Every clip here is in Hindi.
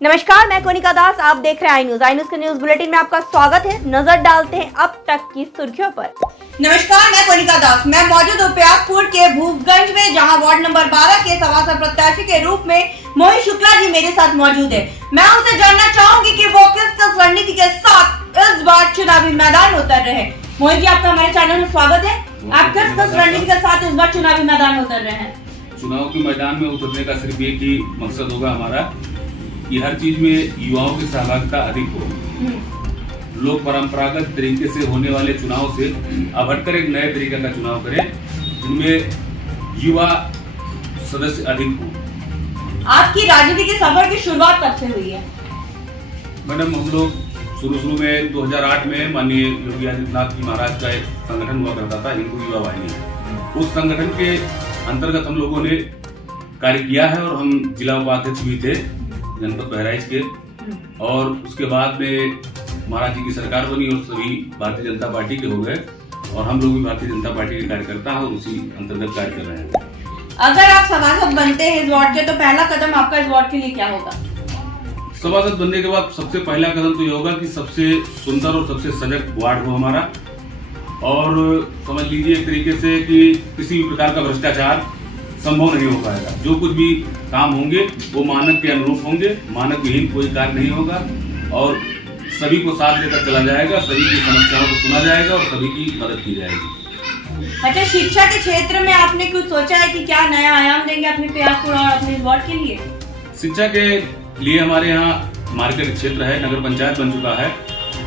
नमस्कार, मैं कोनिका दास। आप देख रहे हैं आई न्यूज के न्यूज बुलेटिन में आपका स्वागत है। नजर डालते हैं अब तक की सुर्खियों पर। नमस्कार, मैं कोनिका दास। मैं मौजूद हूँ प्रयागपुर के भूपगंज में, जहां वार्ड नंबर 12 के सभासद प्रत्याशी के रूप में मोहित शुक्ला जी मेरे साथ मौजूद है। मैं उनसे जानना चाहूंगी कि वो किस रणनीति के साथ इस बार चुनावी मैदान में उतर रहे हैं। मोहित जी, आपका हमारे चैनल में स्वागत है। आप किस रणनीति के साथ इस बार चुनावी मैदान में उतर रहे हैं? चुनाव के मैदान में उतरने का सिर्फ एक ही मकसद होगा हमारा कि हर चीज में युवाओं की सहभागिता अधिक हो। लोग परंपरागत तरीके से होने वाले चुनाव से अब हटकर एक नए तरीके का चुनाव करें जिनमें युवा सदस्य अधिक हो। आपकी राजनीति के सफर की शुरुआत कब से हुई है? मैडम, हम लोग शुरू में 2008 में माननीय योगी आदित्यनाथ जी महाराज का एक संगठन हुआ करता था, हिंदू युवा वाहिनी। उस संगठन के अंतर्गत हम लोगों ने कार्य किया है और हम जिला उपाध्यक्ष भी थे जनपद बहराइच के। और उसके बाद में महाराज जी की सरकार बनी और सभी भारतीय जनता पार्टी के हो गए और हम लोग भी भारतीय जनता पार्टी के कार्यकर्ता हैं और उसी अंतर्गत कार्य कर रहे हैं। अगर आप सभासद बनते हैं इस वार्ड के, तो पहला कदम आपका इस वार्ड के लिए क्या होगा? सभासद बनने के बाद सबसे पहला कदम तो ये होगा कि सबसे सुंदर और सबसे सजग वार्ड हो हमारा। और समझ लीजिए एक तरीके से कि किसी भी प्रकार का भ्रष्टाचार संभव नहीं हो पाएगा। जो कुछ भी काम होंगे वो मानक के अनुरूप होंगे, मानक विहीन कोई कार्य नहीं होगा और सभी को साथ लेकर चला जाएगा, सभी की समस्याओं को सुना जाएगा और सभी की मदद की जाएगी। अच्छा, शिक्षा के क्षेत्र में आपने कुछ सोचा है कि क्या नया आयाम देंगे अपने प्रयागपुर और अपने वार्ड के लिए? शिक्षा के लिए हमारे यहाँ मार्केट क्षेत्र है, नगर पंचायत बन चुका है,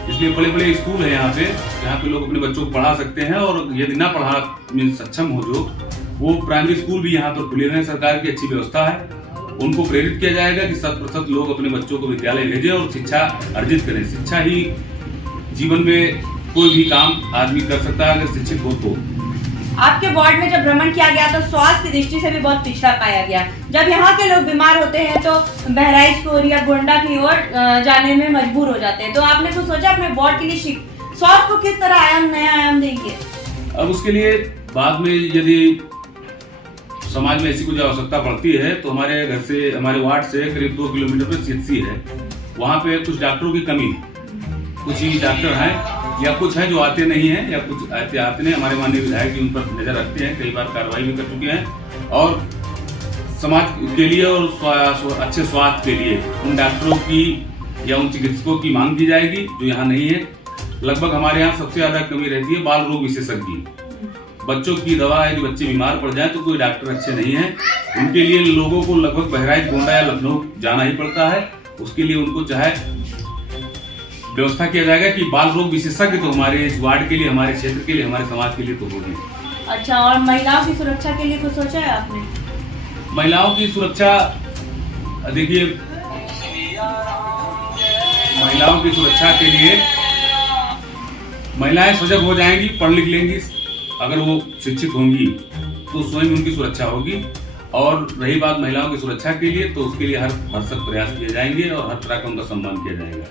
इसलिए बड़े बड़े स्कूल है यहाँ पे लोग अपने बच्चों को पढ़ा सकते हैं। और यदि ना पढ़ा में सक्षम हो जो, वो प्राइमरी स्कूल भी यहाँ पर खुले हुए हैं, सरकार की अच्छी व्यवस्था है। उनको प्रेरित किया जाएगा कि 100% लोग अपने बच्चों को विद्यालय भेजें और शिक्षा अर्जित करें। शिक्षा ही जीवन में कोई भी काम आदमी कर सकता है अगर शिक्षित हो तो। आपके वार्ड में जब भ्रमण किया गया तो स्वास्थ्य की दृष्टि से भी बहुत पिछड़ा पाया गया। जब यहाँ के लोग बीमार होते हैं तो बहराइच की ओर या गोंडा की ओर जाने में मजबूर हो जाते हैं। तो आपने कुछ सोचा अपने वार्ड के लिए स्वास्थ्य को किस तरह नया आयाम देंगे? अब उसके लिए बाद में यदि समाज में ऐसी कुछ आवश्यकता पड़ती है तो हमारे घर से, हमारे वार्ड से करीब 2 किलोमीटर पे सीएचसी है, वहाँ पे कुछ डॉक्टरों की कमी है। कुछ ही डॉक्टर हैं या कुछ हैं जो आते नहीं हैं या कुछ आते नहीं। हमारे माननीय विधायक जी उन पर नजर रखते हैं, कई बार कार्रवाई भी कर चुके हैं और समाज के लिए और अच्छे स्वास्थ्य के लिए उन डॉक्टरों की या उन चिकित्सकों की मांग की जाएगी जो यहाँ नहीं है। लगभग हमारे यहाँ सबसे ज्यादा कमी रहती है बाल रोग विशेषज्ञ। बच्चों की दवा है, यदि बच्चे बीमार पड़ जाए तो कोई डॉक्टर अच्छे नहीं है, उनके लिए लोगों को लगभग बहराइच, गोंडा या लखनऊ जाना ही पड़ता है। उसके लिए उनको चाहे व्यवस्था किया जाएगा कि बाल रोग विशेषज्ञ तो हमारे इस वार्ड के लिए, हमारे क्षेत्र के लिए, हमारे समाज के लिए तो होगी। अच्छा, और महिलाओं की सुरक्षा के लिए कुछ सोचा है आपने? महिलाओं की सुरक्षा, देखिए महिलाओं की सुरक्षा के लिए महिलाएं सजग हो जाएंगी, पढ़ लिख लेंगी, अगर वो शिक्षित होंगी तो स्वयं उनकी सुरक्षा होगी। और रही बात महिलाओं की सुरक्षा के लिए, तो उसके लिए हर भरसक प्रयास किए जाएंगे और हर तरह का उनका सम्मान किया जाएगा।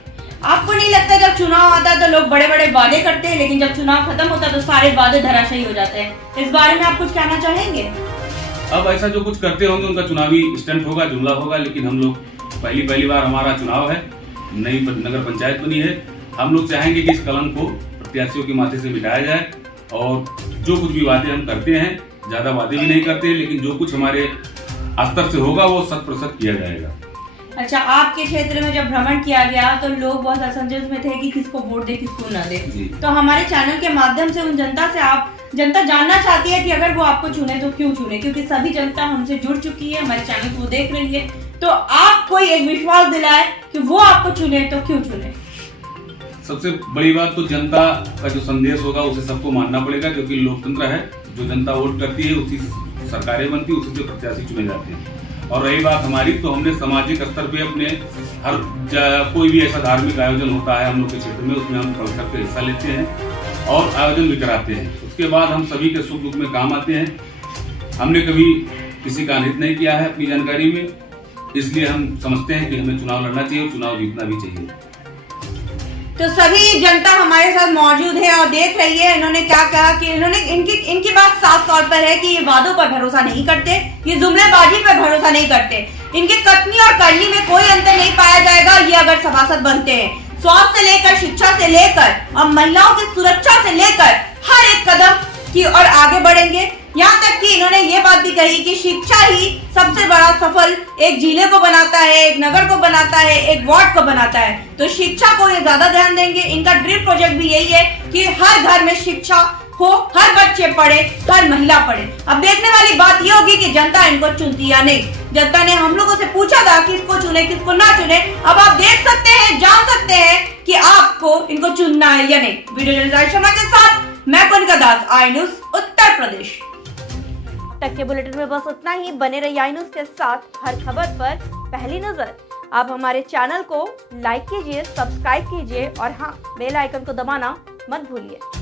आपको नहीं लगता जब चुनाव आता है तो लोग बड़े बड़े वादे करते हैं, लेकिन जब चुनाव खत्म होता है तो सारे वादे धराशायी हो जाते हैं? इस बारे में आप कुछ कहना चाहेंगे? अब ऐसा जो कुछ करते होंगे उनका चुनावी स्टंट होगा, जुमला होगा, लेकिन हम लोग पहली बार हमारा चुनाव है, नई नगर पंचायत बनी है। हम लोग चाहेंगे कि इस कलंक को प्रत्याशियों के माथे से मिटाया जाए और जो कुछ भी वादे हम करते हैं, ज्यादा वादे भी नहीं करते, लेकिन जो कुछ हमारे स्तर से होगा वो 100% किया जाएगा। अच्छा, आपके क्षेत्र में जब भ्रमण किया गया तो लोग बहुत असमंजस में थे कि किसको वोट दे किसको न दे। तो हमारे चैनल के माध्यम से उन जनता से जनता जानना चाहती है कि अगर वो आपको चुने तो क्यों चुने, क्योंकि सभी जनता हमसे जुड़ चुकी है, हमारे चैनल को देख रही है। तो आप कोई एक विश्वास दिलाए कि वो आपको चुने तो क्यों चुने? सबसे बड़ी बात तो जनता का जो संदेश होगा उसे सबको मानना पड़ेगा, क्योंकि लोकतंत्र है। जो जनता वोट करती है उसी सरकारें बनती है, उसी से प्रत्याशी चुने जाते हैं। और रही बात हमारी, तो हमने सामाजिक स्तर पे अपने हर कोई भी ऐसा धार्मिक आयोजन होता है हम लोग के क्षेत्र में, उसमें हम बढ़ करके हिस्सा लेते हैं और आयोजन भी कराते हैं। उसके बाद हम सभी के सुख दुख में काम आते हैं। हमने कभी किसी का अनहित नहीं किया है अपनी जानकारी में, इसलिए हम समझते हैं कि हमें चुनाव लड़ना चाहिए और चुनाव जीतना भी चाहिए। तो सभी जनता हमारे साथ मौजूद है और देख रही है। इन्होंने क्या कहा कि इनकी बात साफ तौर पर है कि ये वादों पर भरोसा नहीं करते, ये जुमलेबाजी पर भरोसा नहीं करते। इनके कटनी और करनी में कोई अंतर नहीं पाया जाएगा ये अगर सभासद बनते हैं। स्वास्थ्य से लेकर, शिक्षा से लेकर और महिलाओं की सुरक्षा से लेकर हर एक कदम की ओर आगे बढ़ेंगे। यहाँ तक कि इन्होंने ये बात भी कही कि शिक्षा ही सबसे बड़ा सफल एक जिले को बनाता है, एक नगर को बनाता है, एक वार्ड को बनाता है। तो शिक्षा को ये ज्यादा ध्यान देंगे। इनका ड्रीम प्रोजेक्ट भी यही है कि हर घर में शिक्षा हो, हर बच्चे पढ़े, हर महिला पढ़े। अब देखने वाली बात ये होगी कि जनता इनको चुनती या नहीं। जनता ने हम लोगों से पूछा था किसको चुने किसको ना चुने। अब आप देख सकते हैं, जान सकते हैं कि आपको इनको चुनना है या नहीं। वीडियो जर्नलिस्ट शर्मा के साथ मैं कोनिका दास, आई न्यूज उत्तर प्रदेश। तक के बुलेटिन में बस उतना ही। बने रहिए आई न्यूज के साथ, हर खबर पर पहली नजर। आप हमारे चैनल को लाइक कीजिए, सब्सक्राइब कीजिए और हाँ, बेल आइकन को दबाना मत भूलिए।